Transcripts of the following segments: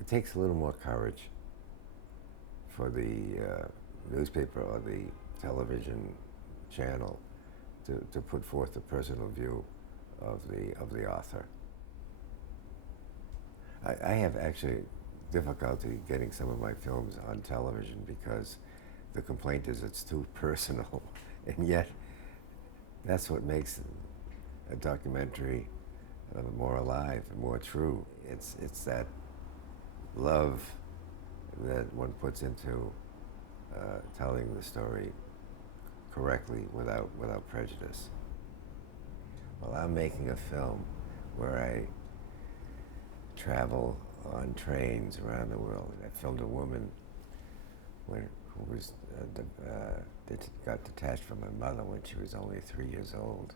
It takes a little more courage for the newspaper or the television channel to put forth the personal view of the author. I have actually difficulty getting some of my films on television because the complaint is it's too personal, and yet that's what makes a documentary more alive and more true. It's that love that one puts into telling the story correctly without prejudice. Well, I'm making a film where I travel on trains around the world. I filmed a woman who was got detached from her mother when she was only 3 years old.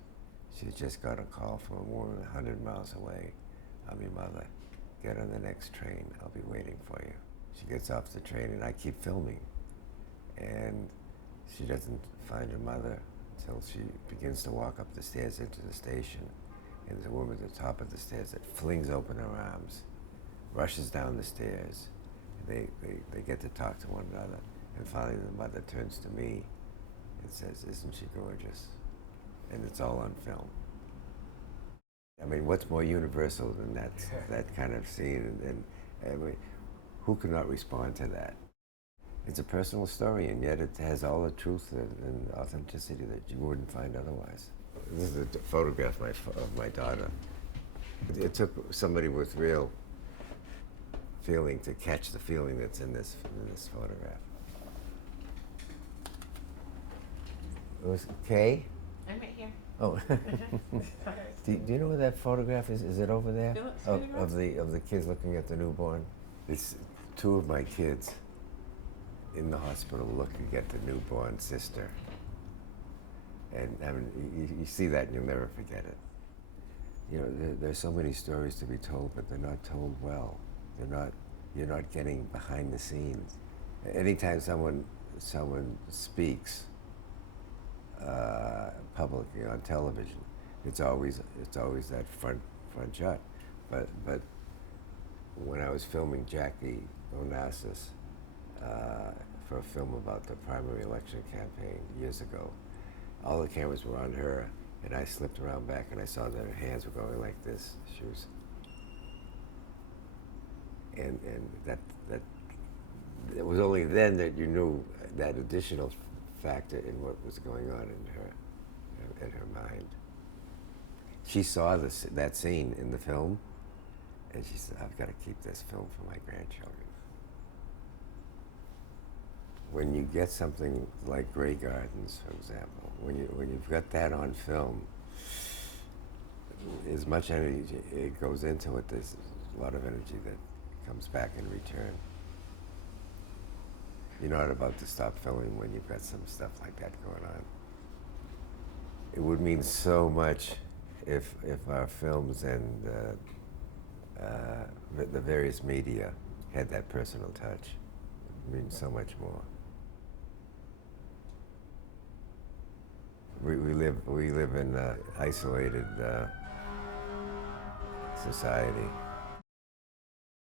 She just got a call from a woman 100 miles away. "I'm your mother. Get on the next train. I'll be waiting for you." She gets off the train and I keep filming. And she doesn't find her mother until she begins to walk up the stairs into the station. And there's a woman at the top of the stairs that flings open her arms, rushes down the stairs. They get to talk to one another. And finally the mother turns to me and says, "Isn't she gorgeous?" And it's all on film. I mean, what's more universal than that kind of scene? And I mean, who could not respond to that? It's a personal story, and yet it has all the truth and authenticity that you wouldn't find otherwise. This is a photograph of my daughter. It took somebody with real feeling to catch the feeling that's in this photograph. It was Kay? I'm right here. Oh. do you know where that photograph is? Is it over there? Of the kids looking at the newborn? It's two of my kids in the hospital looking at the newborn sister. And I mean, you see that and you'll never forget it. You know, there's so many stories to be told, but they're not told well. You're not getting behind the scenes. Anytime someone speaks publicly on television, it's always that front shot. But when I was filming Jackie Onassis for a film about the primary election campaign years ago, all the cameras were on her, and I slipped around back and I saw that her hands were going like this. She was, and that it was only then that you knew that additional factor in what was going on in her mind. She saw that scene in the film, and she said, "I've got to keep this film for my grandchildren." When you get something like Grey Gardens, for example, when you've got that on film, as much energy it goes into it, there's a lot of energy that comes back in return. You're not about to stop filming when you've got some stuff like that going on. It would mean so much if our films and the various media had that personal touch. It would mean so much more. We live in an isolated society.